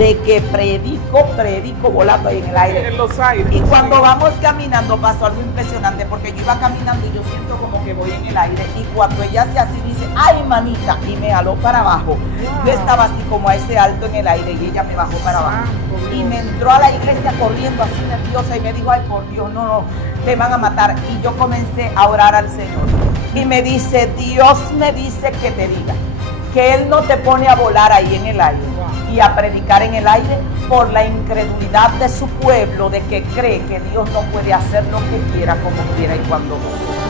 de que predico volando ahí en el aire. En los aires. Y cuando vamos caminando pasó algo impresionante, porque yo iba caminando y yo siento como que voy en el aire, y cuando ella hace así dice, ¡ay, manita! Y me jaló para abajo. Wow. Yo estaba así como a ese alto en el aire y ella me bajó para abajo. Santo Y Dios. me entró a la iglesia corriendo así nerviosa y me dijo, ¡ay, por Dios, no, te van a matar! Y yo comencé a orar al Señor. Y me dice, Dios me dice que te diga que Él no te pone a volar ahí en el aire y a predicar en el aire por la incredulidad de su pueblo, de que cree que Dios no puede hacer lo que quiera, como quiera y cuando quiera.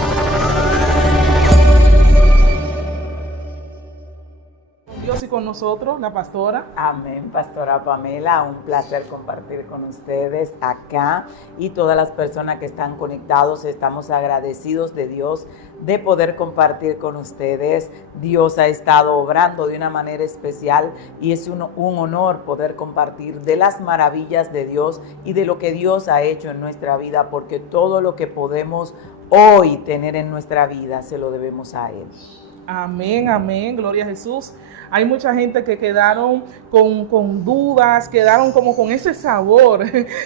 Dios y con nosotros, la pastora. Amén, pastora Pamela, un placer compartir con ustedes acá y todas las personas que están conectados. Estamos agradecidos de Dios de poder compartir con ustedes. Dios ha estado obrando de una manera especial y es un honor poder compartir de las maravillas de Dios y de lo que Dios ha hecho en nuestra vida, porque todo lo que podemos hoy tener en nuestra vida se lo debemos a Él. Amén, amén, gloria a Jesús. Hay mucha gente que quedaron con dudas, quedaron como con ese sabor,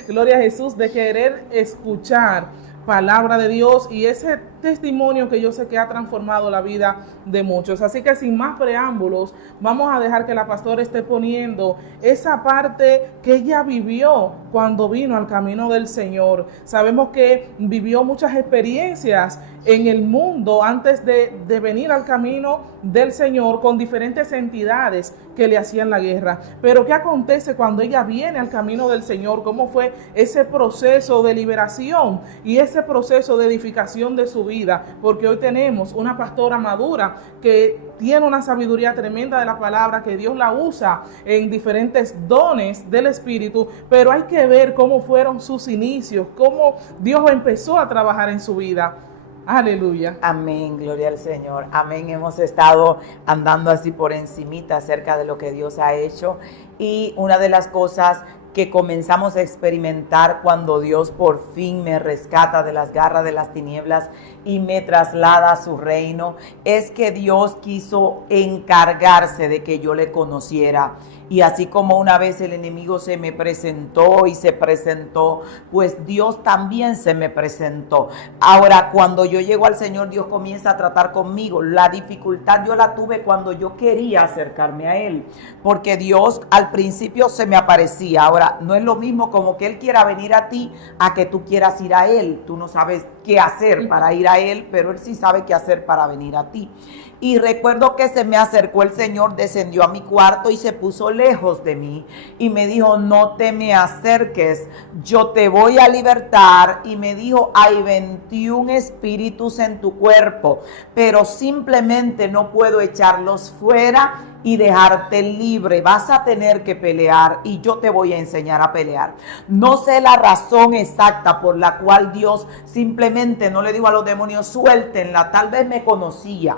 gloria a Jesús, de querer escuchar palabra de Dios y ese testimonio que yo sé que ha transformado la vida de muchos. Así que sin más preámbulos, vamos a dejar que la pastora esté poniendo esa parte que ella vivió cuando vino al camino del Señor. Sabemos que vivió muchas experiencias en el mundo antes de venir al camino del Señor con diferentes entidades que le hacían la guerra. Pero ¿qué acontece cuando ella viene al camino del Señor? ¿Cómo fue ese proceso de liberación y ese proceso de edificación de su vida? Porque hoy tenemos una pastora madura que tiene una sabiduría tremenda de la palabra, que Dios la usa en diferentes dones del Espíritu, pero hay que ver cómo fueron sus inicios, cómo Dios empezó a trabajar en su vida. Aleluya. Amén, gloria al Señor. Amén. Hemos estado andando así por encimita acerca de lo que Dios ha hecho, y una de las cosas que comenzamos a experimentar cuando Dios por fin me rescata de las garras de las tinieblas y me traslada a su reino, es que Dios quiso encargarse de que yo le conociera. Y así como una vez el enemigo se me presentó y se presentó, pues Dios también se me presentó. Ahora, cuando yo llego al Señor, Dios comienza a tratar conmigo. La dificultad yo la tuve cuando yo quería acercarme a Él, porque Dios al principio se me aparecía. Ahora, no es lo mismo como que Él quiera venir a ti a que tú quieras ir a Él. Tú no sabes qué hacer para ir a Él, pero Él sí sabe qué hacer para venir a ti. Y recuerdo que se me acercó el Señor, descendió a mi cuarto y se puso lejos de mí y me dijo, no te me acerques, yo te voy a libertar. Y me dijo, hay 21 espíritus en tu cuerpo, pero simplemente no puedo echarlos fuera y dejarte libre. Vas a tener que pelear y yo te voy a enseñar a pelear. No sé la razón exacta por la cual Dios simplemente no le dijo a los demonios, suéltenla. Tal vez me conocía.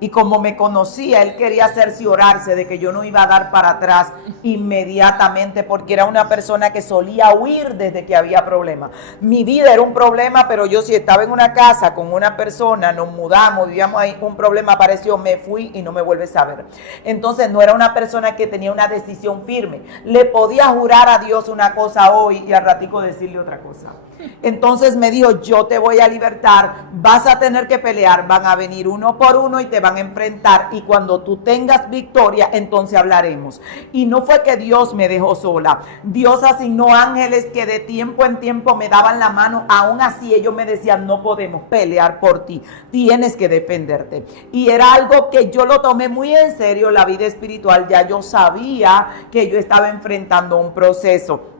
Y como me conocía, Él quería cerciorarse de que yo no iba a dar para atrás inmediatamente, porque era una persona que solía huir desde que había problemas. Mi vida era un problema, pero yo si estaba en una casa con una persona, nos mudamos, vivíamos ahí, un problema apareció, me fui y no me vuelves a ver. Entonces no era una persona que tenía una decisión firme. Le podía jurar a Dios una cosa hoy y al ratico decirle otra cosa. Entonces me dijo, yo te voy a libertar, vas a tener que pelear, van a venir uno por uno y te van a enfrentar, y cuando tú tengas victoria, entonces hablaremos. Y no fue que Dios me dejó sola, Dios asignó ángeles que de tiempo en tiempo me daban la mano. Aún así ellos me decían, no podemos pelear por ti, tienes que defenderte. Y era algo que yo lo tomé muy en serio, la vida espiritual. Ya yo sabía que yo estaba enfrentando un proceso.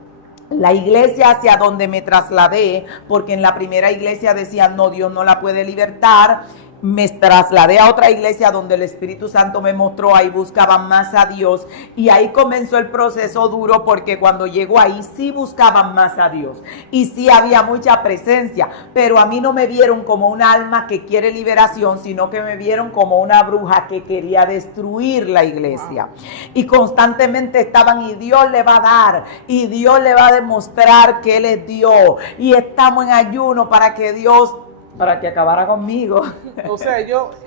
La iglesia hacia donde me trasladé, porque en la primera iglesia decían, no, Dios no la puede libertar. Me trasladé a otra iglesia donde el Espíritu Santo me mostró, ahí buscaban más a Dios, y ahí comenzó el proceso duro, porque cuando llegó ahí sí buscaban más a Dios y sí había mucha presencia, pero a mí no me vieron como una alma que quiere liberación, sino que me vieron como una bruja que quería destruir la iglesia. Y constantemente estaban, y Dios le va a dar, y Dios le va a demostrar que Él es Dios, y estamos en ayuno para que acabara conmigo. O sea,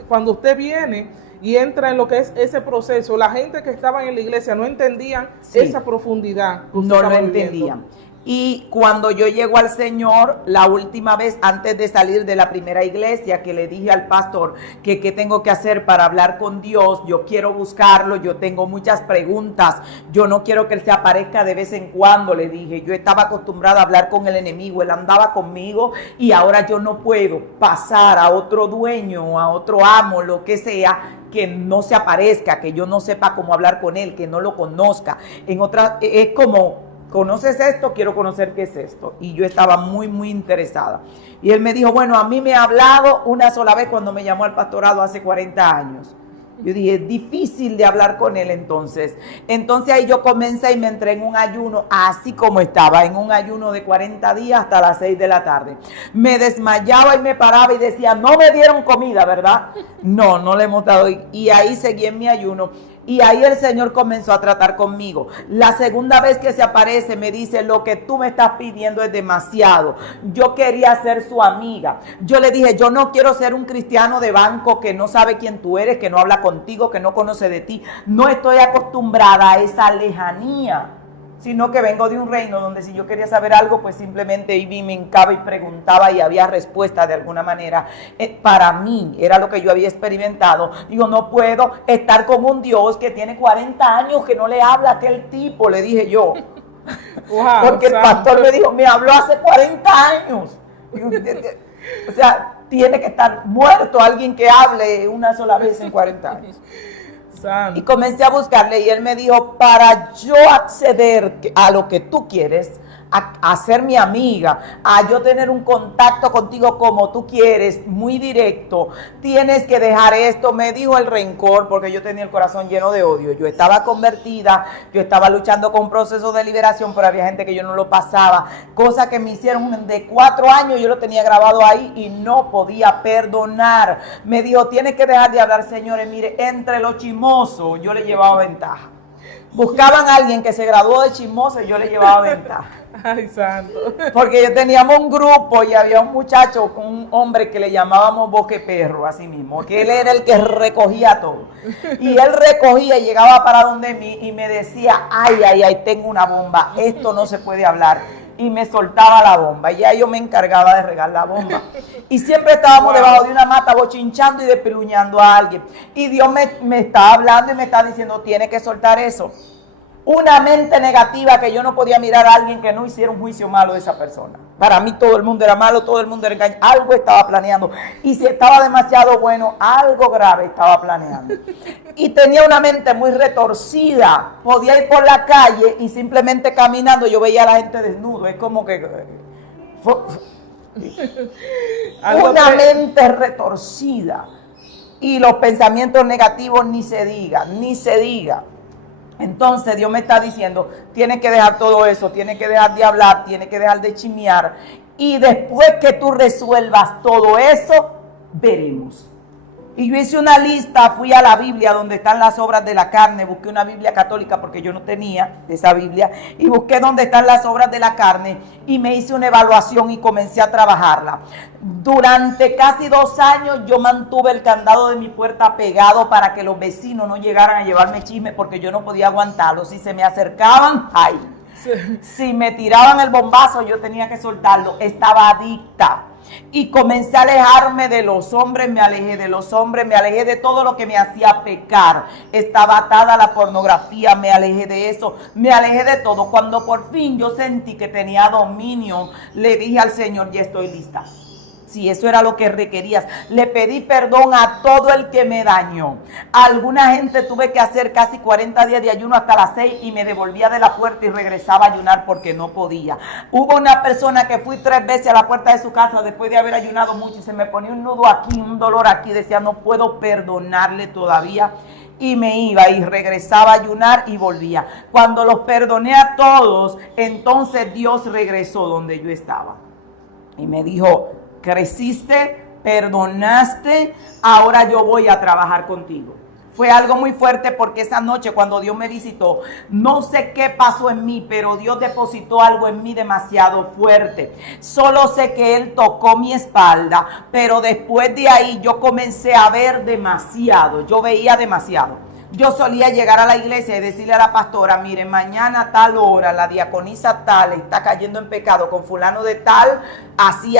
cuando usted viene y entra en lo que es ese proceso. La gente que estaba en la iglesia no entendían esa profundidad. No lo entendían. Y cuando yo llego al Señor, la última vez antes de salir de la primera iglesia, que le dije al pastor que qué tengo que hacer para hablar con Dios, yo quiero buscarlo, yo tengo muchas preguntas, yo no quiero que Él se aparezca de vez en cuando, le dije. Yo estaba acostumbrada a hablar con el enemigo, Él andaba conmigo y ahora yo no puedo pasar a otro dueño, a otro amo, lo que sea, que no se aparezca, que yo no sepa cómo hablar con Él, que no lo conozca. En otra, es como... ¿Conoces esto? Quiero conocer qué es esto. Y yo estaba muy interesada. Y él me dijo, bueno, a mí me ha hablado una sola vez cuando me llamó al pastorado hace 40 años. Yo dije, es difícil de hablar con él entonces. Entonces ahí yo comencé y me entré en un ayuno, así como estaba, en un ayuno de 40 días hasta las 6 de la tarde. Me desmayaba y me paraba y decía, no me dieron comida, ¿verdad? No le hemos dado. Y ahí seguí en mi ayuno. Y ahí el Señor comenzó a tratar conmigo. La segunda vez que se aparece me dice, lo que tú me estás pidiendo es demasiado. Yo quería ser su amiga. Yo le dije, yo no quiero ser un cristiano de banco que no sabe quién tú eres, que no habla contigo, que no conoce de ti. No estoy acostumbrada a esa lejanía, sino que vengo de un reino donde si yo quería saber algo, pues simplemente iba y me hincaba y preguntaba y había respuesta de alguna manera. Para mí era lo que yo había experimentado. Digo, no puedo estar con un Dios que tiene 40 años que no le habla a aquel tipo, le dije yo. Wow, porque el pastor me dijo, me habló hace 40 años. O sea, tiene que estar muerto alguien que hable una sola vez en 40 años. Y comencé a buscarle y él me dijo, para yo acceder a lo que tú quieres, a ser mi amiga, a yo tener un contacto contigo como tú quieres, muy directo, tienes que dejar esto. Me dijo el rencor, porque yo tenía el corazón lleno de odio. Yo estaba convertida, yo estaba luchando con un proceso de liberación, pero había gente que yo no lo pasaba, cosas que me hicieron de 4 años, yo lo tenía grabado ahí y no podía perdonar. Me dijo, tienes que dejar de hablar, señores, mire, entre los chismosos yo le llevaba ventaja. Buscaban a alguien que se graduó de chismoso y yo le llevaba ventaja. Ay, santo. Porque teníamos un grupo y había un muchacho con un hombre que le llamábamos boqueperro, así mismo, que él era el que recogía todo. Y él recogía y llegaba para donde mí y me decía, ay, tengo una bomba, esto no se puede hablar. Y me soltaba la bomba, y ya yo me encargaba de regar la bomba. Y siempre estábamos debajo de una mata bochinchando y despeluñando a alguien. Y Dios me está hablando y me está diciendo, tienes que soltar eso. Una mente negativa, que yo no podía mirar a alguien que no hiciera un juicio malo de esa persona. Para mí todo el mundo era malo, todo el mundo era engañado. Algo estaba planeando. Y si estaba demasiado bueno, algo grave estaba planeando. Y tenía una mente muy retorcida. Podía ir por la calle y simplemente caminando yo veía a la gente desnudo. Es como que... una mente retorcida. Y los pensamientos negativos ni se diga. Entonces Dios me está diciendo, tienes que dejar todo eso, tienes que dejar de hablar, tienes que dejar de chismear. Y después que tú resuelvas todo eso, veremos. Y yo hice una lista, fui a la Biblia donde están las obras de la carne, busqué una Biblia católica porque yo no tenía esa Biblia, y busqué donde están las obras de la carne y me hice una evaluación y comencé a trabajarla. Durante casi 2 años yo mantuve el candado de mi puerta pegado para que los vecinos no llegaran a llevarme chisme porque yo no podía aguantarlo. Si se me acercaban, ¡ay! Si me tiraban el bombazo yo tenía que soltarlo, estaba adicta. Y comencé a alejarme de los hombres, me alejé de los hombres, me alejé de todo lo que me hacía pecar. Estaba atada a la pornografía, me alejé de eso, me alejé de todo. Cuando por fin yo sentí que tenía dominio, le dije al Señor, ya estoy lista. Si eso era lo que requerías. Le pedí perdón a todo el que me dañó. A alguna gente tuve que hacer casi 40 días de ayuno hasta las 6 y me devolvía de la puerta y regresaba a ayunar porque no podía. Hubo una persona que fui 3 veces a la puerta de su casa después de haber ayunado mucho y se me ponía un nudo aquí, un dolor aquí. Decía, no puedo perdonarle todavía. Y me iba y regresaba a ayunar y volvía. Cuando los perdoné a todos, entonces Dios regresó donde yo estaba. Y me dijo, creciste, perdonaste, ahora yo voy a trabajar contigo. Fue algo muy fuerte porque esa noche cuando Dios me visitó, no sé qué pasó en mí, pero Dios depositó algo en mí demasiado fuerte. Solo sé que Él tocó mi espalda, pero después de ahí yo comencé a ver demasiado, yo veía demasiado. Yo solía llegar a la iglesia y decirle a la pastora, mire, mañana a tal hora la diaconisa tal está cayendo en pecado con fulano de tal, así,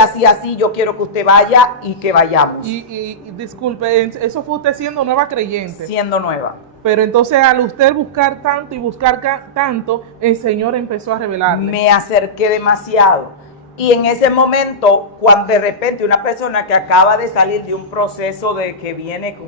yo quiero que usted vaya y que vayamos. Y disculpe, eso fue usted siendo nueva creyente. Siendo nueva. Pero entonces al usted buscar tanto y buscar tanto, el Señor empezó a revelarle. Me acerqué demasiado. Y en ese momento, cuando de repente una persona que acaba de salir de un proceso de que viene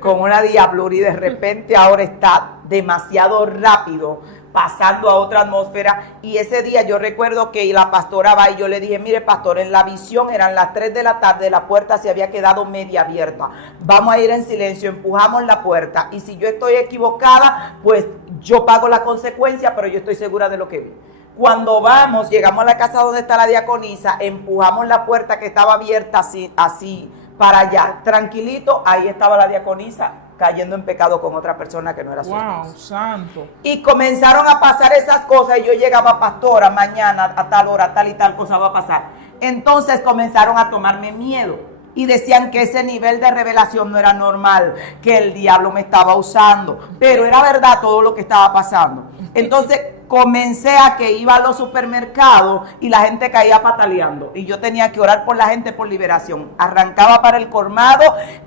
con una diablura y de repente ahora está demasiado rápido pasando a otra atmósfera, y ese día yo recuerdo que la pastora va y yo le dije, mire pastor, en la visión eran las 3 de la tarde, la puerta se había quedado media abierta, vamos a ir en silencio, empujamos la puerta y si yo estoy equivocada, pues yo pago la consecuencia, pero yo estoy segura de lo que vi. Cuando llegamos a la casa donde está la diaconisa, empujamos la puerta que estaba abierta así para allá, tranquilito, ahí estaba la diaconisa cayendo en pecado con otra persona que no era su esposa. ¡Wow, santo! Y comenzaron a pasar esas cosas y yo llegaba, pastora, mañana a tal hora, tal y tal cosa va a pasar. Entonces comenzaron a tomarme miedo y decían que ese nivel de revelación no era normal, que el diablo me estaba usando, pero era verdad todo lo que estaba pasando. Entonces comencé a que iba a los supermercados y la gente caía pataleando y yo tenía que orar por la gente por liberación. Arrancaba para el colmado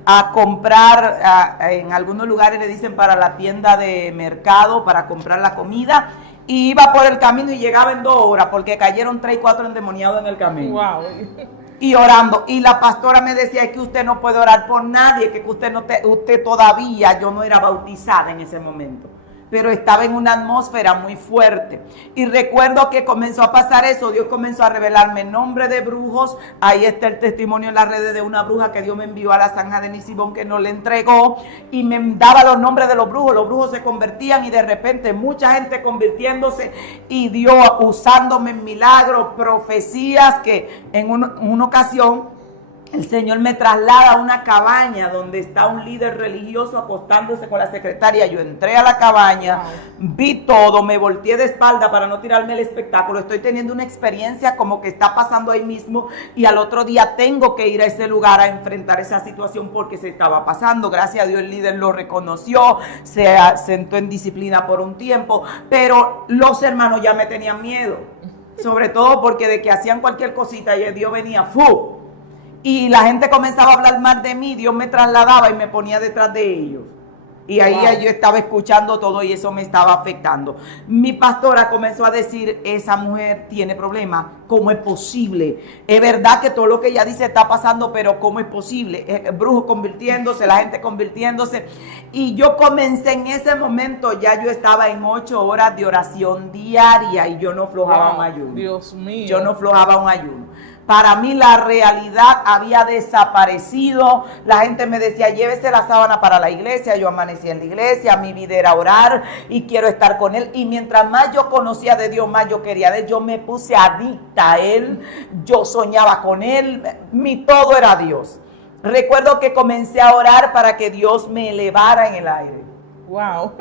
a comprar, en algunos lugares le dicen para la tienda de mercado, para comprar la comida, y iba por el camino y llegaba en 2 horas porque cayeron 3 y 4 endemoniados en el camino. Wow. Y orando, y la pastora me decía, es que usted no puede orar por nadie, que usted todavía, yo no era bautizada en ese momento, pero estaba en una atmósfera muy fuerte. Y recuerdo que comenzó a pasar eso, Dios comenzó a revelarme nombre de brujos. Ahí está el testimonio en las redes de una bruja que Dios me envió a la zanja de Nisibón, que no le entregó, y me daba los nombres de los brujos se convertían y de repente mucha gente convirtiéndose y Dios usándome en milagros, profecías, que en una ocasión el Señor me traslada a una cabaña donde está un líder religioso acostándose con la secretaria. Yo entré a la cabaña, vi todo, me volteé de espalda para no tirarme el espectáculo. Estoy teniendo una experiencia como que está pasando ahí mismo y al otro día tengo que ir a ese lugar a enfrentar esa situación porque se estaba pasando. Gracias a Dios el líder lo reconoció, se sentó en disciplina por un tiempo, pero los hermanos ya me tenían miedo. Sobre todo porque de que hacían cualquier cosita y Dios venía, ¡fu! Y la gente comenzaba a hablar mal de mí, Dios me trasladaba y me ponía detrás de ellos. Y ahí yo estaba escuchando todo y eso me estaba afectando. Mi pastora comenzó a decir, esa mujer tiene problemas, ¿cómo es posible? Es verdad que todo lo que ella dice está pasando, pero ¿cómo es posible? El brujo convirtiéndose, la gente convirtiéndose. Y yo comencé en ese momento, ya yo estaba en 8 horas de oración diaria y yo no aflojaba un ayuno. Dios mío. Yo no aflojaba un ayuno. Para mí la realidad había desaparecido. La gente me decía, llévese la sábana para la iglesia. Yo amanecía en la iglesia, mi vida era orar y quiero estar con Él. Y mientras más yo conocía de Dios, más yo quería de Él. Yo me puse adicta a Él, yo soñaba con Él, mi todo era Dios. Recuerdo que comencé a orar para que Dios me elevara en el aire. Wow.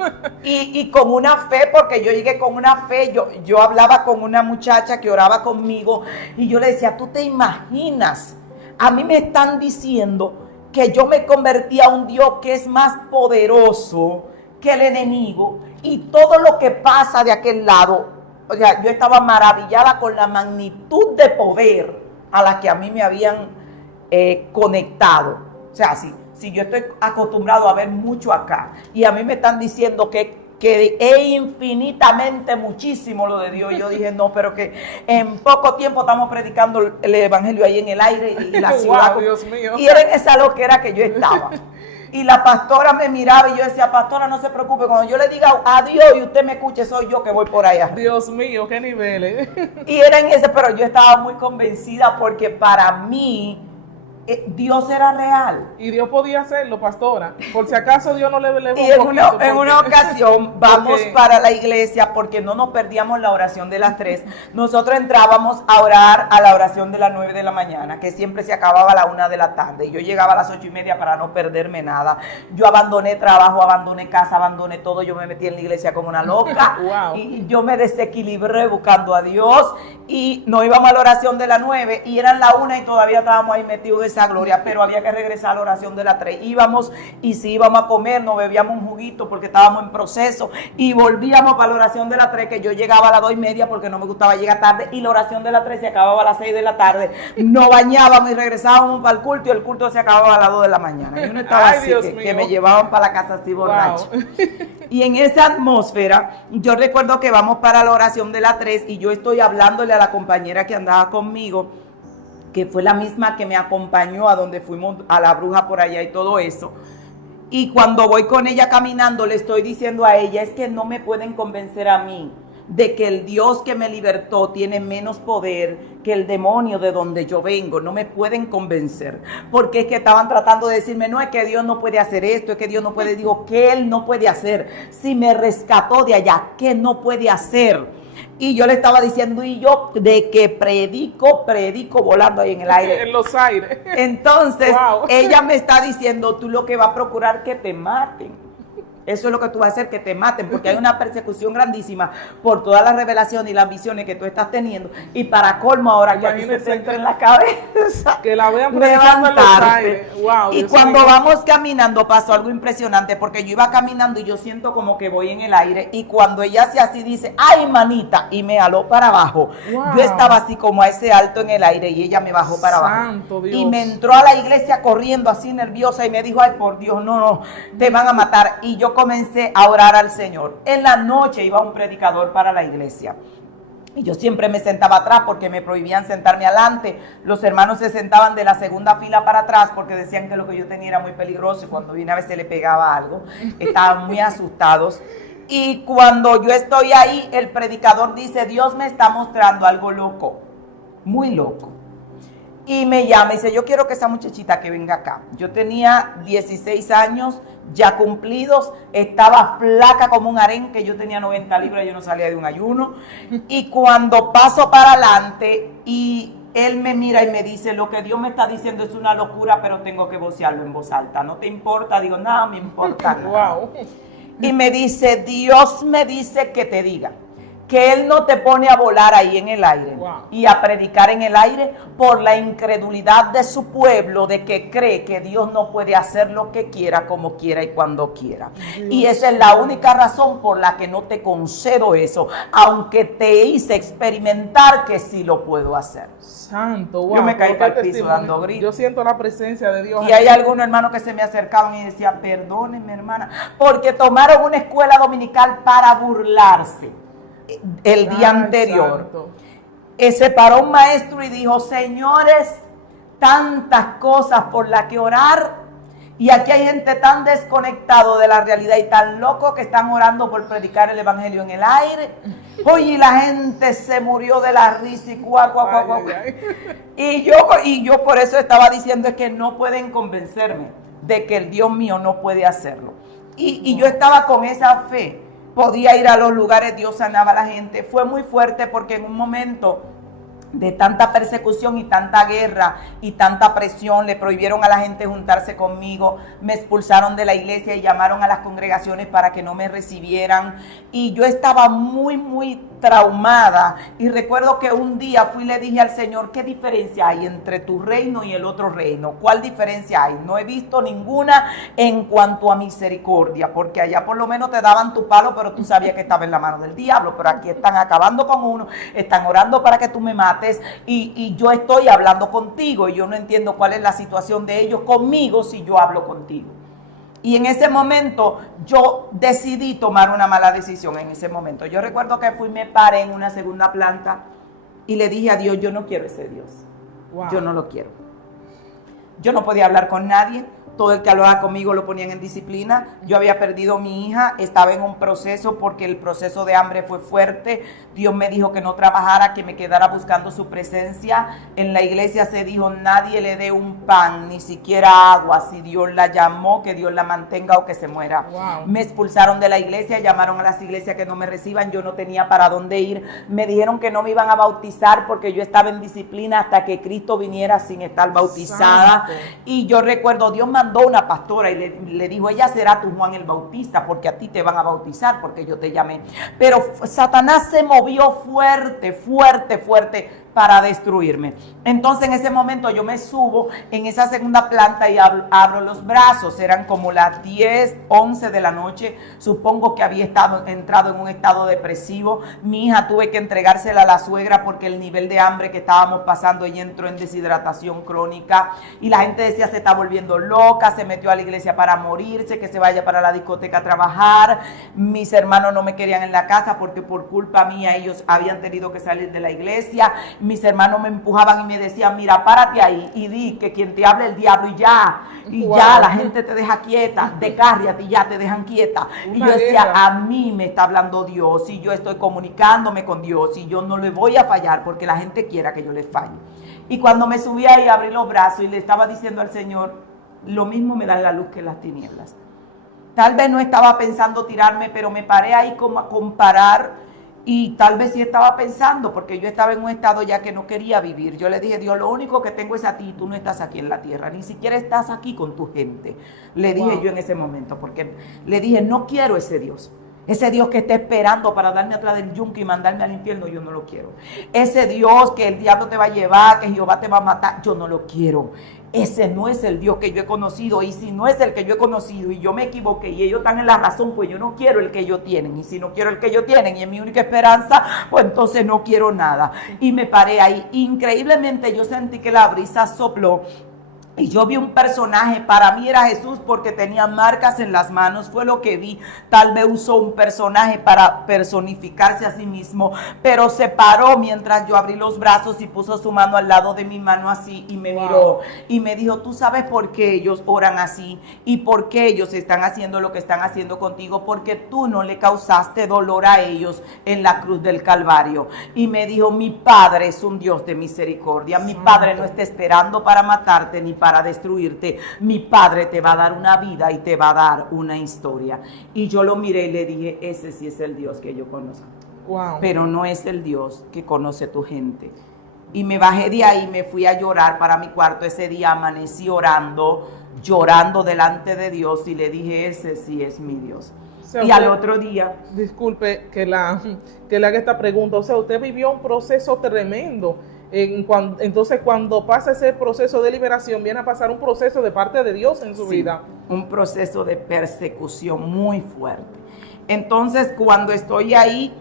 Y con una fe, porque yo llegué con una fe, yo hablaba con una muchacha que oraba conmigo y yo le decía, ¿tú te imaginas? A mí me están diciendo que yo me convertí a un Dios que es más poderoso que el enemigo y todo lo que pasa de aquel lado. O sea, yo estaba maravillada con la magnitud de poder a la que a mí me habían conectado. O sea, si yo estoy acostumbrado a ver mucho acá y a mí me están diciendo que es infinitamente muchísimo lo de Dios, yo dije no, pero que en poco tiempo estamos predicando el evangelio ahí en el aire y la ciudad. Wow, Dios mío. Y era en esa loquera que yo estaba. Y la pastora me miraba y yo decía, pastora, no se preocupe, cuando yo le diga adiós y usted me escuche, soy yo que voy por allá. Dios mío, qué niveles. Y era en ese, pero yo estaba muy convencida porque para mí Dios era real. Y Dios podía hacerlo, pastora. Por si acaso Dios no le Y en una ocasión vamos Porque- para la iglesia porque no nos perdíamos la oración de las 3. Nosotros entrábamos a orar a la oración de las 9 de la mañana, que siempre se acababa a la 1 de la tarde. Y yo llegaba a las 8:30 para no perderme nada. Yo abandoné trabajo, abandoné casa, abandoné todo. Yo me metí en la iglesia como una loca. Wow. Y yo me desequilibré buscando a Dios. Y no íbamos a la oración de las 9 y eran la 1 y todavía estábamos ahí metidos en esa gloria. Pero había que regresar a la oración de las 3. Íbamos y si íbamos a comer, nos bebíamos un juguito porque estábamos en proceso. Y volvíamos para la oración de las 3, que yo llegaba a las 2:30 porque no me gustaba llegar tarde. Y la oración de las 3 se acababa a las 6 de la tarde. Nos bañábamos y regresábamos para el culto y el culto se acababa a las 2 de la mañana. Yo no estaba Ay, así, Dios que mío. me llevaban para la casa así borracho. Wow. Y en esa atmósfera, yo recuerdo que vamos para la oración de las 3 y yo estoy hablándole a la compañera que andaba conmigo, que fue la misma que me acompañó a donde fuimos a la bruja por allá y todo eso. Y cuando voy con ella caminando, le estoy diciendo a ella, es que no me pueden convencer a mí de que el Dios que me libertó tiene menos poder que el demonio de donde yo vengo. No me pueden convencer, porque es que estaban tratando de decirme, no, es que Dios no puede hacer esto, es que Dios no puede. Digo, ¿qué Él no puede hacer? Si me rescató de allá, ¿qué no puede hacer? Y yo le estaba diciendo, y yo de que predico volando ahí en el aire. En los aires. Entonces, Wow. ella me está diciendo, tú lo que vas a procurar que te maten. Eso es lo que tú vas a hacer, que te maten, porque hay una persecución grandísima por todas las revelaciones y las visiones que tú estás teniendo. Y para colmo ahora que a ti se Imagínese te entra en la cabeza. Que la vean predicando en los levantarte. aires. Wow, Y Dios cuando mío. vamos caminando pasó algo impresionante, porque yo iba caminando y yo siento como que voy en el aire. Y cuando ella hace así dice, ay manita, y me jaló para abajo. Wow. Yo estaba así como a ese alto en el aire y ella me bajó para Santo abajo. Dios. Y me entró a la iglesia corriendo así nerviosa y me dijo, ay por Dios, no, te van a matar. Y yo comencé a orar al Señor. En la noche iba un predicador para la iglesia. Y yo siempre me sentaba atrás porque me prohibían sentarme adelante. Los hermanos se sentaban de la segunda fila para atrás porque decían que lo que yo tenía era muy peligroso y cuando una vez se le pegaba algo, estaban muy asustados. Y cuando yo estoy ahí, el predicador dice, Dios me está mostrando algo loco, muy loco. Y me llama y dice, yo quiero que esa muchachita que venga acá. Yo tenía 16 años ya cumplidos, estaba flaca como un arenque, yo tenía 90 libras, yo no salía de un ayuno. Y cuando paso para adelante y él me mira y me dice, lo que Dios me está diciendo es una locura, pero tengo que vocearlo en voz alta. ¿No te importa? Digo, nada, me importa nada. Wow. Y me dice, Dios me dice que te diga que Él no te pone a volar ahí en el aire Wow. y a predicar en el aire por la incredulidad de su pueblo, de que cree que Dios no puede hacer lo que quiera, como quiera y cuando quiera. Y esa es la única razón por la que no te concedo eso, aunque te hice experimentar que sí lo puedo hacer. Santo, wow. Yo me caí qué para el piso testimonio. dando gritos. Yo siento la presencia de Dios. Y hay algunos hermanos que se me acercaban y decían, perdónenme hermana, porque tomaron una escuela dominical para burlarse el día Ay, anterior. santo. Se paró un maestro y dijo, señores, tantas cosas por las que orar, y aquí hay gente tan desconectado de la realidad y tan loco que están orando por predicar el evangelio en el aire. Oye, y la gente se murió de la risa y cuá. Ay, ay, ay. Y yo por eso estaba diciendo es que no pueden convencerme de que el Dios mío no puede hacerlo. Y yo estaba con esa fe. Podía ir a los lugares, Dios sanaba a la gente. Fue muy fuerte porque en un momento de tanta persecución y tanta guerra y tanta presión, le prohibieron a la gente juntarse conmigo, me expulsaron de la iglesia y llamaron a las congregaciones para que no me recibieran. Y yo estaba muy traumada. Y recuerdo que un día fui y le dije al Señor, ¿qué diferencia hay entre tu reino y el otro reino? ¿Cuál diferencia hay? No he visto ninguna en cuanto a misericordia, porque allá por lo menos te daban tu palo, pero tú sabías que estaba en la mano del diablo. Pero aquí están acabando con uno, están orando para que tú me mates, y yo estoy hablando contigo y yo no entiendo cuál es la situación de ellos conmigo si yo hablo contigo. Y en ese momento yo decidí tomar una mala decisión en ese momento. Yo recuerdo que fui y me paré en una segunda planta y le dije a Dios, yo no quiero ese Dios. Wow. Yo no lo quiero. Yo no podía hablar con nadie todo el que hablaba conmigo lo ponían en disciplina. Yo había perdido a mi hija, estaba en un proceso porque el proceso de hambre fue fuerte. Dios me dijo que no trabajara, que me quedara buscando su presencia. En la iglesia se dijo, nadie le dé un pan, ni siquiera agua. Si Dios la llamó, que Dios la mantenga o que se muera. Wow. Me expulsaron de la iglesia, llamaron a las iglesias que no me reciban, yo no tenía para dónde ir. Me dijeron que no me iban a bautizar porque yo estaba en disciplina hasta que Cristo viniera sin estar bautizada. Santo. Y yo recuerdo, Dios mandó una pastora y le dijo, ella será tu Juan el Bautista, porque a ti te van a bautizar, porque yo te llamé. Pero Satanás se movió fuerte, fuerte, fuerte para destruirme. Entonces en ese momento yo me subo en esa segunda planta y abro los brazos. Eran como las 10, 11 de la noche. Supongo que había entrado en un estado depresivo. Mi hija tuve que entregársela a la suegra porque el nivel de hambre que estábamos pasando, ella entró en deshidratación crónica y la gente decía se está volviendo loca, se metió a la iglesia para morirse, que se vaya para la discoteca a trabajar. Mis hermanos no me querían en la casa porque por culpa mía ellos habían tenido que salir de la iglesia. Mis hermanos me empujaban y me decían, mira, párate ahí y di que quien te hable el diablo y ya, Wow. ya la gente te deja quieta, decárriate y ya te dejan quieta. Y yo decía, a mí me está hablando Dios y yo estoy comunicándome con Dios y yo no le voy a fallar porque la gente quiera que yo le falle. Y cuando me subí ahí, abrí los brazos y le estaba diciendo al Señor, lo mismo me da la luz que las tinieblas. Tal vez no estaba pensando tirarme, pero me paré ahí como a comparar. Y tal vez sí estaba pensando, porque yo estaba en un estado ya que no quería vivir. Yo le dije, Dios, lo único que tengo es a ti, tú no estás aquí en la tierra, ni siquiera estás aquí con tu gente. Le dije yo en ese momento, porque le dije, no quiero ese Dios. Ese Dios que está esperando para darme atrás del yunque y mandarme al infierno, yo no lo quiero. Ese Dios que el diablo te va a llevar, que Jehová te va a matar, yo no lo quiero. Ese no es el Dios que yo he conocido. Y si no es el que yo he conocido y yo me equivoqué y ellos están en la razón, pues yo no quiero el que ellos tienen. Y si no quiero el que ellos tienen y es mi única esperanza, pues entonces no quiero nada. Y me paré ahí. Increíblemente yo sentí que la brisa sopló. Y yo vi un personaje, para mí era Jesús porque tenía marcas en las manos, fue lo que vi. Tal vez usó un personaje para personificarse a sí mismo, pero se paró mientras yo abrí los brazos y puso su mano al lado de mi mano así y me miró y me dijo, tú sabes por qué ellos oran así y por qué ellos están haciendo lo que están haciendo contigo, porque tú no le causaste dolor a ellos en la cruz del Calvario. Y me dijo, mi Padre es un Dios de misericordia, mi Padre no está esperando para matarte ni para destruirte, mi Padre te va a dar una vida y te va a dar una historia. Y yo lo miré y le dije, ese sí es el Dios que yo conozco. Wow. Pero no es el Dios que conoce tu gente. Y me bajé de ahí, me fui a llorar para mi cuarto. Ese día amanecí orando, llorando delante de Dios y le dije, ese sí es mi Dios. O sea, y al otro día... Disculpe que le haga esta pregunta. O sea, usted vivió un proceso tremendo. Entonces, cuando pasa ese proceso de liberación, viene a pasar un proceso de parte de Dios en su vida. Un proceso de persecución muy fuerte. Entonces, cuando estoy ahí,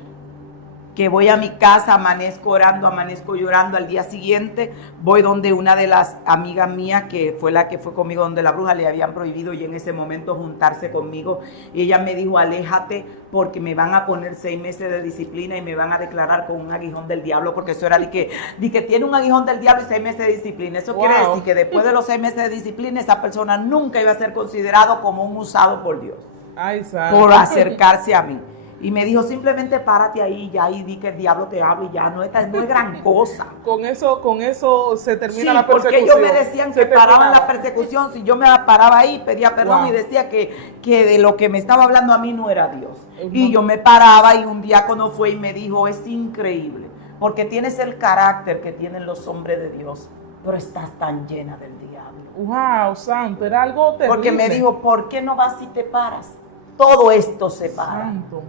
que voy a mi casa, amanezco orando, amanezco llorando, al día siguiente voy donde una de las amigas mías, que fue la que fue conmigo donde la bruja, le habían prohibido y en ese momento juntarse conmigo, y ella me dijo, aléjate porque me van a poner 6 meses de disciplina y me van a declarar con un aguijón del diablo, porque eso era de que tiene un aguijón del diablo y 6 meses de disciplina. Eso quiere decir que después de los 6 meses de disciplina, esa persona nunca iba a ser considerado como un usado por Dios. Ay, santo. Por acercarse a mí. Y me dijo, simplemente párate ahí ya y di que el diablo te habla y ya, no es gran cosa. Con eso se termina la porque persecución. ellos me decían que paraban la persecución. Si yo me paraba ahí, pedía perdón y decía que de lo que me estaba hablando a mí no era Dios. Y yo me paraba y un diácono fue y me dijo, es increíble, porque tienes el carácter que tienen los hombres de Dios, pero estás tan llena del diablo. Wow, santo, era algo terrible. Porque me dijo, ¿por qué no vas y te paras? Todo esto se para. Santo.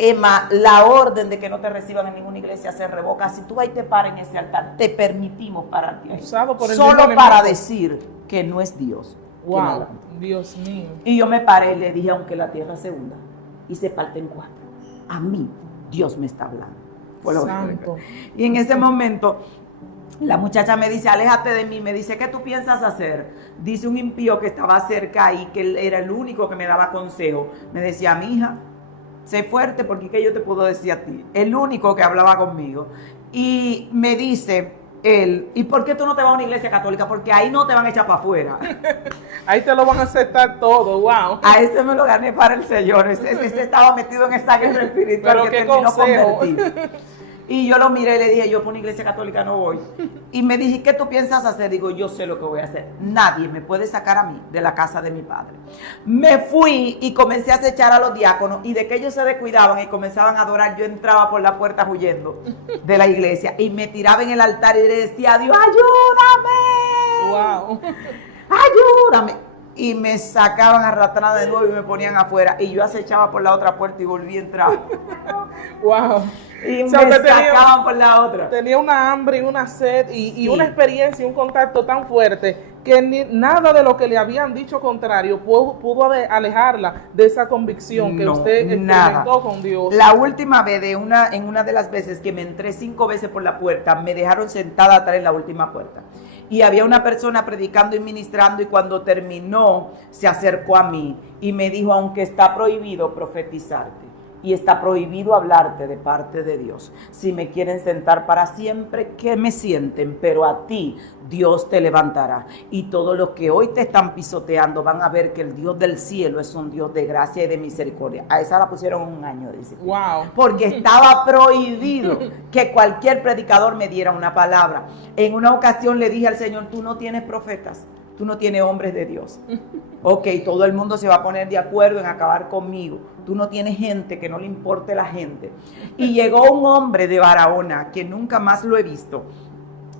Emma, la orden de que no te reciban en ninguna iglesia se revoca. Si tú vas y te paras en ese altar, te permitimos pararte ahí. Usado por el solo mismo para enemigo. decir que no es Dios. Wow, Dios mío. Y yo me paré y le dije, aunque la tierra se hunda y se parte en 4, a mí Dios me está hablando. Fue lo Santo. Y en ese momento la muchacha me dice, aléjate de mí. Me dice, ¿qué tú piensas hacer? Dice un impío que estaba cerca ahí, que él era el único que me daba consejo. Me decía, mi hija, sé fuerte, porque ¿qué yo te puedo decir a ti? El único que hablaba conmigo. Y me dice, él, ¿y por qué tú no te vas a una iglesia católica? Porque ahí no te van a echar para afuera. Ahí te lo van a aceptar todo, wow. A ese me lo gané para el Señor. Ese estaba metido en esa guerra espiritual. Pero que qué terminó consejo. convertido. Y yo lo miré y le dije, yo por una iglesia católica no voy. Y me dije, ¿qué tú piensas hacer? Digo, yo sé lo que voy a hacer. Nadie me puede sacar a mí de la casa de mi padre. Me fui y comencé a acechar a los diáconos. Y de que ellos se descuidaban y comenzaban a adorar, yo entraba por la puerta huyendo de la iglesia. Y me tiraba en el altar y le decía a Dios, ¡ayúdame! Wow. ¡Ayúdame! Y me sacaban arrastrada de nuevo y me ponían afuera. Y yo acechaba por la otra puerta y volví a entrar. Wow. Y O sea, me usted sacaban por la otra. Tenía una hambre y una sed y Sí. una experiencia y un contacto tan fuerte que nada de lo que le habían dicho contrario pudo alejarla de esa convicción que No, usted nada. experimentó con Dios. La última vez, en una de las veces que me entré 5 veces por la puerta, me dejaron sentada atrás en la última puerta. Y había una persona predicando y ministrando y cuando terminó se acercó a mí y me dijo, aunque está prohibido profetizarte y está prohibido hablarte de parte de Dios, si me quieren sentar para siempre, que me sienten, pero a ti Dios te levantará. Y todos los que hoy te están pisoteando van a ver que el Dios del cielo es un Dios de gracia y de misericordia. A esa la pusieron 1 año, dice. Wow. Porque estaba prohibido que cualquier predicador me diera una palabra. En una ocasión le dije al Señor, tú no tienes profetas, tú no tienes hombres de Dios. Ok, todo el mundo se va a poner de acuerdo en acabar conmigo. Tú no tienes gente, que no le importe la gente. Y llegó un hombre de Barahona, que nunca más lo he visto.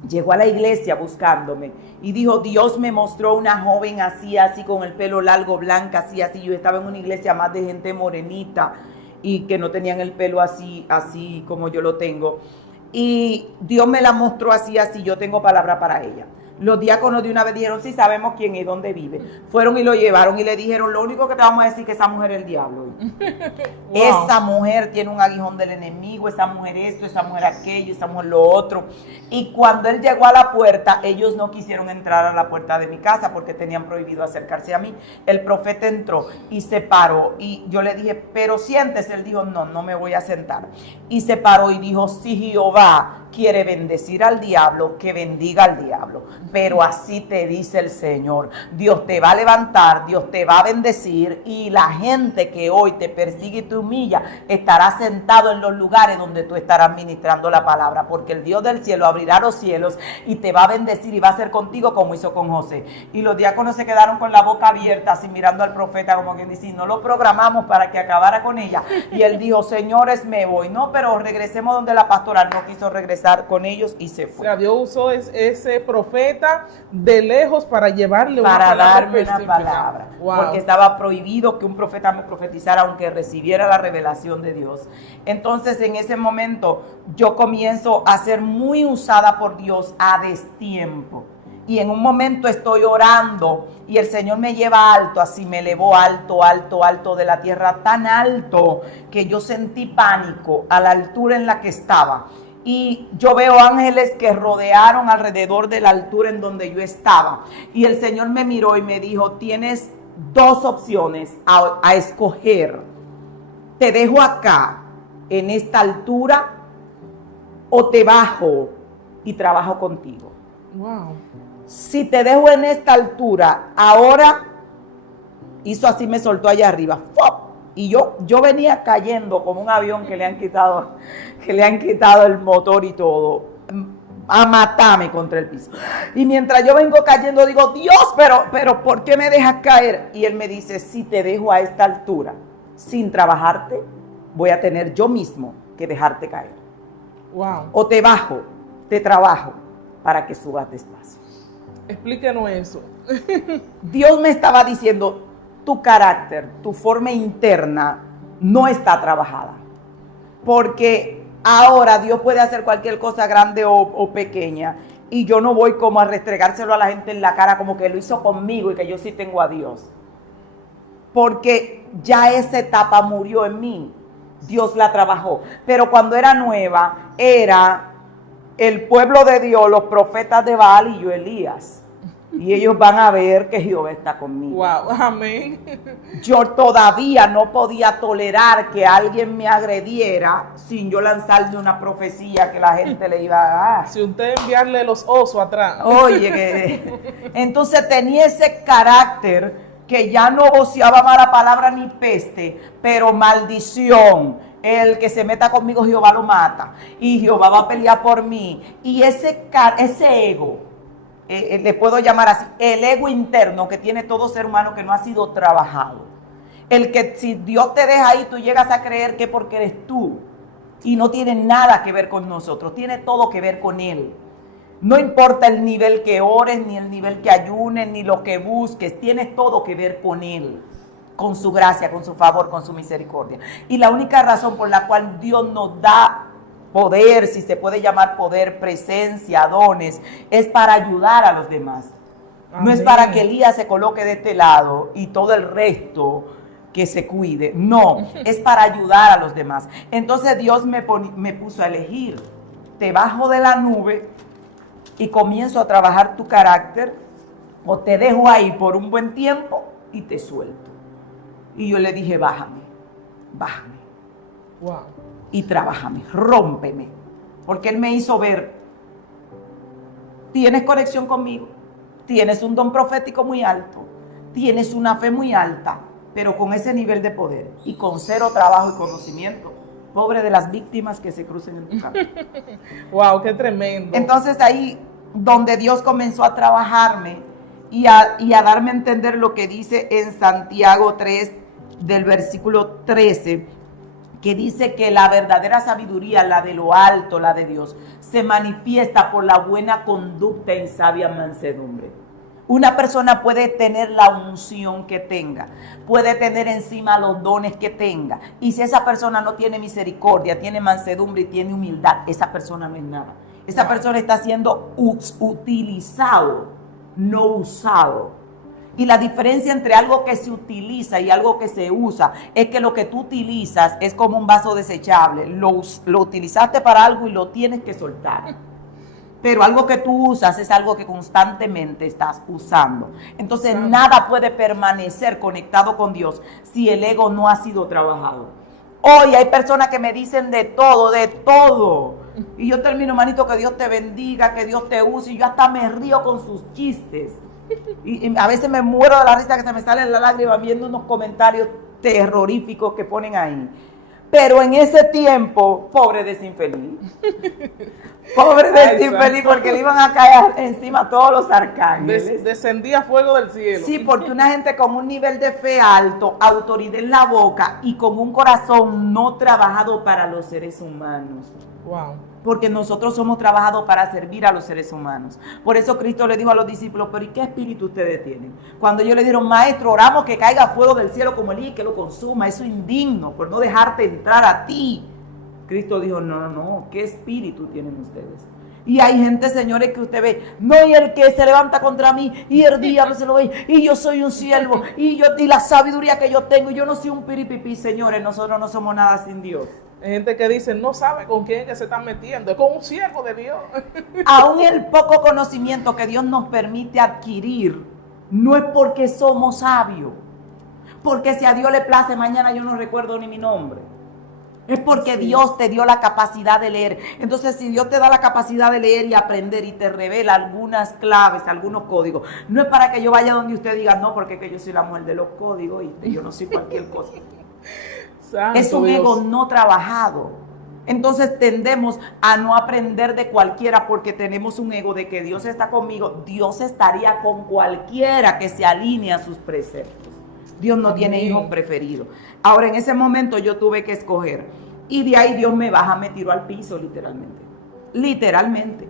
Llegó a la iglesia buscándome y dijo, Dios me mostró una joven así, así, con el pelo largo, blanca, así, así. Yo estaba en una iglesia más de gente morenita y que no tenían el pelo así, así como yo lo tengo. Y Dios me la mostró así, así. Yo tengo palabra para ella. Los diáconos de una vez dijeron, sí sabemos quién es y dónde vive. Fueron y lo llevaron y le dijeron, lo único que te vamos a decir es que esa mujer es el diablo. Wow. Esa mujer tiene un aguijón del enemigo, esa mujer esto, esa mujer aquello, esa mujer lo otro. Y cuando él llegó a la puerta, ellos no quisieron entrar a la puerta de mi casa porque tenían prohibido acercarse a mí. El profeta entró y se paró y yo le dije, pero siéntese. Él dijo, no, no me voy a sentar. Y se paró y dijo, si Jehová quiere bendecir al diablo, que bendiga al diablo. Pero así te dice el Señor, Dios te va a levantar, Dios te va a bendecir y la gente que hoy te persigue y te humilla estará sentado en los lugares donde tú estarás ministrando la palabra, porque el Dios del cielo abrirá los cielos y te va a bendecir y va a hacer contigo como hizo con José. Y los diáconos se quedaron con la boca abierta así mirando al profeta como quien dice, no lo programamos para que acabara con ella. Y él dijo, señores, me voy. No, pero regresemos donde la pastora. No quiso regresar con ellos y se O fue. sea, Dios usó ese profeta de lejos para llevarle una Para palabra darme una específica. palabra, Wow. porque estaba prohibido que un profeta me profetizara aunque recibiera la revelación de Dios. Entonces en ese momento yo comienzo a ser muy usada por Dios a destiempo. Y en un momento estoy orando y el Señor me lleva alto, así me elevó alto, alto, alto de la tierra, tan alto que yo sentí pánico a la altura en la que estaba. Y yo veo ángeles que rodearon alrededor de la altura en donde yo estaba. Y el Señor me miró y me dijo, tienes 2 opciones a escoger. Te dejo acá, en esta altura, o te bajo y trabajo contigo. Wow. Si te dejo en esta altura, ahora, hizo así, me soltó allá arriba. ¡Fop! Y yo venía cayendo como un avión que le han quitado el motor y todo, a matarme contra el piso. Y mientras yo vengo cayendo, digo, Dios, pero ¿por qué me dejas caer? Y él me dice, si te dejo a esta altura, sin trabajarte, voy a tener yo mismo que dejarte caer. Wow. O te bajo, te trabajo, para que subas despacio. Explíquenos eso. Dios me estaba diciendo, tu carácter, tu forma interna no está trabajada. Porque ahora Dios puede hacer cualquier cosa grande o pequeña. Y yo no voy como a restregárselo a la gente en la cara como que lo hizo conmigo y que yo sí tengo a Dios. Porque ya esa etapa murió en mí. Dios la trabajó. Pero cuando era nueva, era el pueblo de Dios, los profetas de Baal y yo, Elías. y ellos van a ver que Jehová está conmigo. Wow, amén. Yo todavía no podía tolerar que alguien me agrediera sin yo lanzarle una profecía que la gente le iba a dar. Si usted enviarle los osos atrás. Oye, entonces tenía ese carácter que ya no voceaba mala palabra ni peste, pero maldición. El que se meta conmigo, Jehová lo mata. Y Jehová va a pelear por mí. Y ese ego, le puedo llamar así, el ego interno que tiene todo ser humano que no ha sido trabajado. El que si Dios te deja ahí, tú llegas a creer que porque eres tú. Y no tiene nada que ver con nosotros, tiene todo que ver con Él. No importa el nivel que ores, ni el nivel que ayunes, ni lo que busques, tiene todo que ver con Él. Con su gracia, con su favor, con su misericordia. Y la única razón por la cual Dios nos da poder, si se puede llamar poder, presencia, dones, es para ayudar a los demás. Amén. No es para que Elías se coloque de este lado y todo el resto que se cuide. No, es para ayudar a los demás. Entonces Dios me puso a elegir. Te bajo de la nube y comienzo a trabajar tu carácter, o te dejo ahí por un buen tiempo y te suelto. Y yo le dije, bájame. Wow. Y trabájame, rómpeme. Porque Él me hizo ver, tienes conexión conmigo, tienes un don profético muy alto, tienes una fe muy alta, pero con ese nivel de poder y con cero trabajo y conocimiento, pobre de las víctimas que se crucen en tu camino. Wow, qué tremendo. Entonces ahí donde Dios comenzó a trabajarme y a darme a entender lo que dice en Santiago 3, del versículo 13, que dice que la verdadera sabiduría, la de lo alto, la de Dios, se manifiesta por la buena conducta y sabia mansedumbre. Una persona puede tener la unción que tenga, puede tener encima los dones que tenga, y si esa persona no tiene misericordia, tiene mansedumbre y tiene humildad, esa persona no es nada. Esa persona está siendo utilizado, no usado. Y la diferencia entre algo que se utiliza y algo que se usa es que lo que tú utilizas es como un vaso desechable. Lo utilizaste para algo y lo tienes que soltar. Pero algo que tú usas es algo que constantemente estás usando. Entonces nada puede permanecer conectado con Dios si el ego no ha sido trabajado. Hoy hay personas que me dicen de todo, de todo. Y yo termino, manito, que Dios te bendiga, que Dios te use. Y yo hasta me río con sus chistes. Y a veces me muero de la risa que se me salen las lágrimas viendo unos comentarios terroríficos que ponen ahí. Pero en ese tiempo, pobre de ese infeliz. Pobre de ese infeliz, porque le iban a caer encima todos los arcángeles. Descendía fuego del cielo. Sí, porque una gente con un nivel de fe alto, autoridad en la boca y con un corazón no trabajado para los seres humanos. Wow. Porque nosotros somos trabajados para servir a los seres humanos. Por eso Cristo le dijo a los discípulos, pero ¿y qué espíritu ustedes tienen? Cuando ellos le dijeron, maestro, oramos que caiga fuego del cielo como el y que lo consuma, eso es indigno, por no dejarte entrar a ti. Cristo dijo, no, ¿qué espíritu tienen ustedes? Y hay gente, señores, que usted ve, no, y el que se levanta contra mí, y el diablo se lo ve, y yo soy un siervo, y la sabiduría que yo tengo, yo no soy un piripipí, señores, nosotros no somos nada sin Dios. Hay gente que dice, no sabe con quién que se están metiendo, es con un siervo de Dios. Aún el poco conocimiento que Dios nos permite adquirir, no es porque somos sabios, porque si a Dios le place, mañana yo no recuerdo ni mi nombre. Es porque Dios te dio la capacidad de leer. Entonces, si Dios te da la capacidad de leer y aprender y te revela algunas claves, algunos códigos, no es para que yo vaya donde usted diga, no, porque que yo soy la mujer de los códigos y yo no soy cualquier cosa. Santo es un Dios. ego no trabajado. Entonces tendemos a no aprender de cualquiera porque tenemos un ego de que Dios está conmigo. Dios estaría con cualquiera que se alinee a sus preceptos. Dios no tiene hijos preferidos. Ahora, en ese momento yo tuve que escoger. Y de ahí Dios me baja, me tiró al piso, literalmente. Literalmente.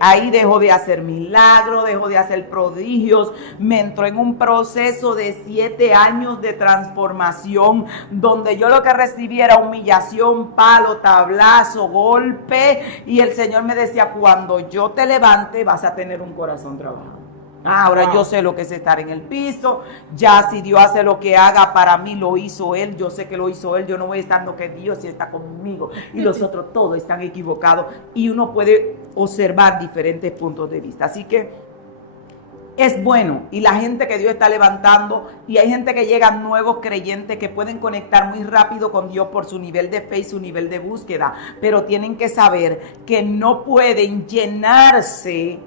Ahí dejó de hacer milagros, dejó de hacer prodigios. Me entró en un proceso de 7 años de transformación, donde yo lo que recibí era humillación, palo, tablazo, golpe. Y el Señor me decía, cuando yo te levante, vas a tener un corazón trabajado. Ahora yo sé lo que es estar en el piso. Ya si Dios hace lo que haga, para mí lo hizo Él. Yo sé que lo hizo Él. Yo no voy a estar lo que Dios sí está conmigo. Y los otros todos están equivocados. Y uno puede observar diferentes puntos de vista. Así que es bueno, y la gente que Dios está levantando, y hay gente que llega, nuevos creyentes que pueden conectar muy rápido con Dios por su nivel de fe y su nivel de búsqueda, pero tienen que saber que no pueden llenarse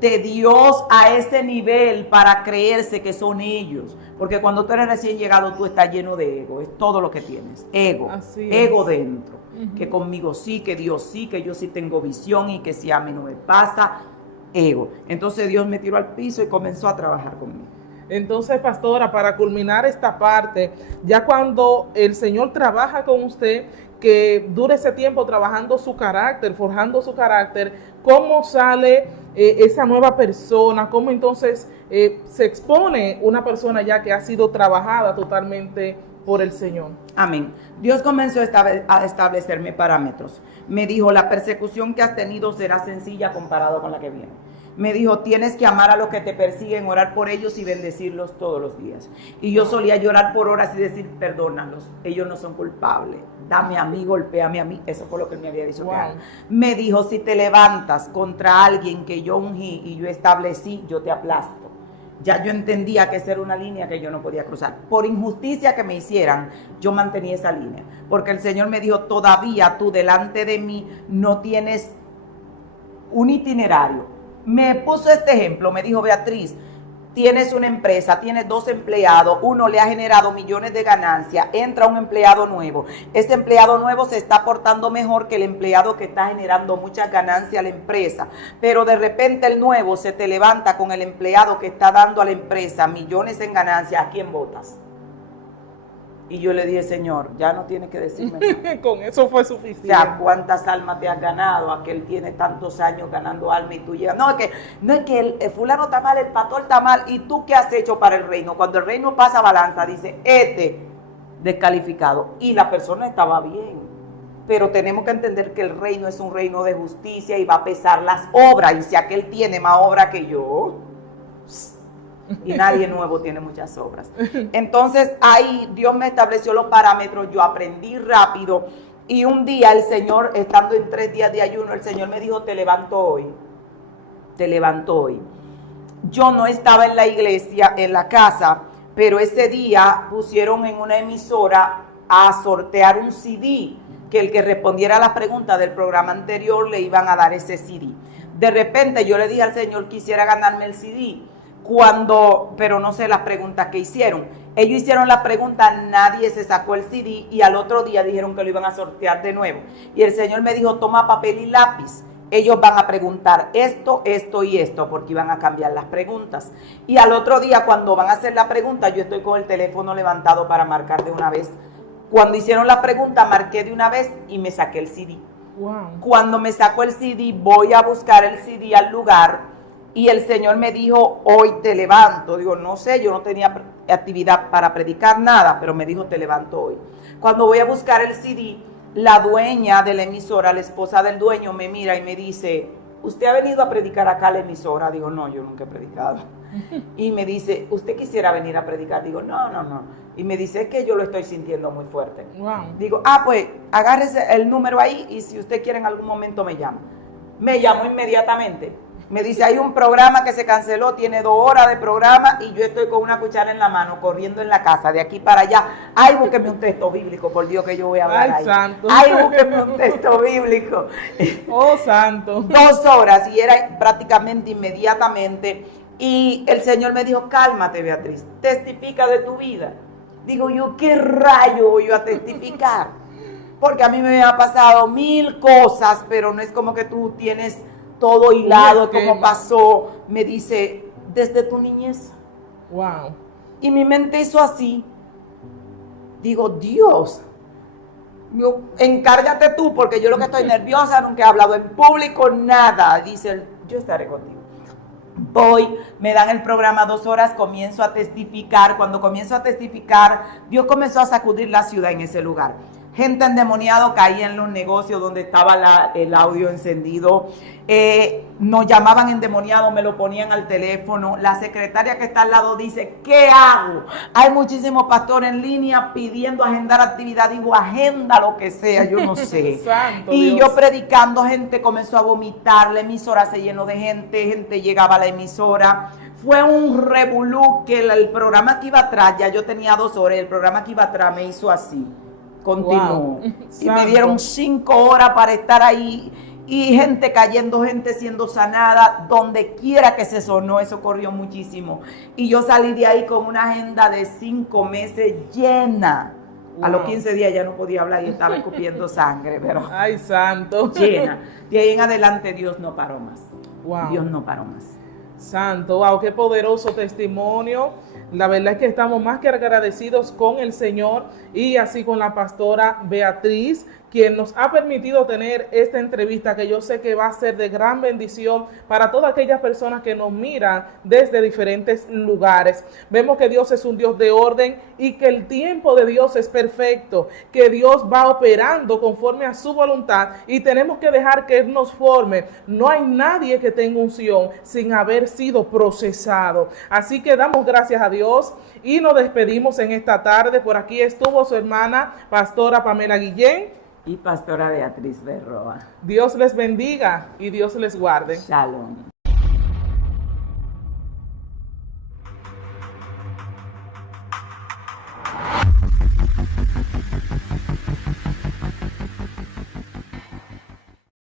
de Dios a ese nivel para creerse que son ellos, porque cuando tú eres recién llegado tú estás lleno de ego, es todo lo que tienes, ego, ego dentro, que conmigo sí, que Dios sí, que yo sí tengo visión y que si a mí no me pasa, ego. Entonces Dios me tiró al piso y comenzó a trabajar conmigo. Entonces, pastora, para culminar esta parte, ya cuando el Señor trabaja con usted, que dure ese tiempo trabajando su carácter, forjando su carácter, ¿cómo sale esa nueva persona? ¿Cómo entonces se expone una persona ya que ha sido trabajada totalmente por el Señor? Amén. Dios comenzó a establecerme parámetros. Me dijo, la persecución que has tenido será sencilla comparado con la que viene. Me dijo, tienes que amar a los que te persiguen, orar por ellos y bendecirlos todos los días. Y yo solía llorar por horas y decir, perdónalos, ellos no son culpables. Dame a mí, golpéame a mí. Eso fue lo que él me había dicho. Wow. Me dijo, si te levantas contra alguien que yo ungí y yo establecí, yo te aplasto. Ya yo entendía que esa era una línea que yo no podía cruzar. Por injusticia que me hicieran, yo mantenía esa línea. Porque el Señor me dijo, todavía tú delante de mí no tienes un itinerario. Me puso este ejemplo, me dijo, Beatriz, tienes una empresa, tienes 2 empleados, uno le ha generado millones de ganancias, entra un empleado nuevo. Ese empleado nuevo se está portando mejor que el empleado que está generando muchas ganancias a la empresa. Pero de repente el nuevo se te levanta con el empleado que está dando a la empresa millones en ganancias. ¿A quién votas? Y yo le dije, Señor, ya no tienes que decirme nada. Con eso fue suficiente. O sea, ¿cuántas almas te has ganado? Aquel tiene tantos años ganando almas y tú llegas. No es que el fulano está mal, el pastor está mal. ¿Y tú qué has hecho para el reino? Cuando el reino pasa balanza, dice, descalificado. Y la persona estaba bien. Pero tenemos que entender que el reino es un reino de justicia y va a pesar las obras. Y si aquel tiene más obra que yo... y nadie nuevo tiene muchas obras. Entonces ahí Dios me estableció los parámetros, yo aprendí rápido y un día el Señor, estando en 3 días de ayuno, el Señor me dijo, te levanto hoy. Yo no estaba en la iglesia, en la casa, pero ese día pusieron en una emisora a sortear un CD, que el que respondiera a las preguntas del programa anterior le iban a dar ese CD. De repente yo le dije al Señor, quisiera ganarme el CD. Pero no sé las preguntas que hicieron. Ellos hicieron las preguntas, nadie se sacó el CD y al otro día dijeron que lo iban a sortear de nuevo. Y el Señor me dijo, toma papel y lápiz. Ellos van a preguntar esto, esto y esto, porque iban a cambiar las preguntas. Y al otro día, cuando van a hacer la pregunta, yo estoy con el teléfono levantado para marcar de una vez. Cuando hicieron la pregunta, marqué de una vez y me saqué el CD. Wow. Cuando me sacó el CD, voy a buscar el CD al lugar. Y el Señor me dijo, hoy te levanto. Digo, no sé, yo no tenía actividad para predicar nada, pero me dijo, te levanto hoy. Cuando voy a buscar el CD, la dueña de la emisora, la esposa del dueño, me mira y me dice, ¿usted ha venido a predicar acá a la emisora? Digo, no, yo nunca he predicado. Y me dice, ¿usted quisiera venir a predicar? Digo, no. Y me dice, es que yo lo estoy sintiendo muy fuerte. Wow. Digo, pues agárrese el número ahí y si usted quiere en algún momento me llama. Me llamó inmediatamente. Me dice, hay un programa que se canceló, tiene 2 horas de programa y yo estoy con una cuchara en la mano, corriendo en la casa, de aquí para allá. Ay, búsqueme un texto bíblico, por Dios que yo voy a hablar. Ay, santo. Ay, búsqueme un texto bíblico. Oh, santo. 2 horas y era prácticamente inmediatamente. Y el Señor me dijo, cálmate, Beatriz, testifica de tu vida. Digo yo, ¿qué rayo voy yo a testificar? Porque a mí me ha pasado 1000 cosas, pero no es como que tú tienes todo hilado, como pasó. Me dice, desde tu niñez. Wow. Y mi mente hizo así. Digo, Dios, encárgate tú, porque yo lo que estoy nerviosa, nunca he hablado en público, nada. Dice, yo estaré contigo. Voy, me dan el programa 2 horas, comienzo a testificar. Cuando comienzo a testificar, Dios comenzó a sacudir la ciudad en ese lugar. gente endemoniada caía en los negocios donde estaba el audio encendido. Nos llamaban endemoniados, me lo ponían al teléfono. La secretaria que está al lado dice, ¿qué hago? Hay muchísimos pastores en línea pidiendo agendar actividad. Digo, agenda lo que sea, yo no sé. Santo Y Dios. yo predicando, gente comenzó a vomitar, la emisora se llenó de gente llegaba a la emisora. Fue un revolú que el programa que iba atrás, ya yo tenía 2 horas, el programa que iba atrás me hizo así, continuó. Wow. Y me dieron 5 horas para estar ahí y gente cayendo, gente siendo sanada, donde quiera que se sonó, eso corrió muchísimo. Y yo salí de ahí con una agenda de 5 meses llena. A los 15 días ya no podía hablar y estaba escupiendo sangre, pero Ay, santo. llena. De ahí en adelante Dios no paró más. Wow. Dios no paró más. Santo, wow, qué poderoso testimonio. La verdad es que estamos más que agradecidos con el Señor y así con la pastora Beatriz, quien nos ha permitido tener esta entrevista que yo sé que va a ser de gran bendición para todas aquellas personas que nos miran desde diferentes lugares. Vemos que Dios es un Dios de orden y que el tiempo de Dios es perfecto, que Dios va operando conforme a su voluntad y tenemos que dejar que Él nos forme. No hay nadie que tenga unción sin haber sido procesado. Así que damos gracias a Dios y nos despedimos en esta tarde. Por aquí estuvo su hermana, pastora Pamela Guillén. Y pastora Beatriz Berroa. Dios les bendiga y Dios les guarde. Shalom.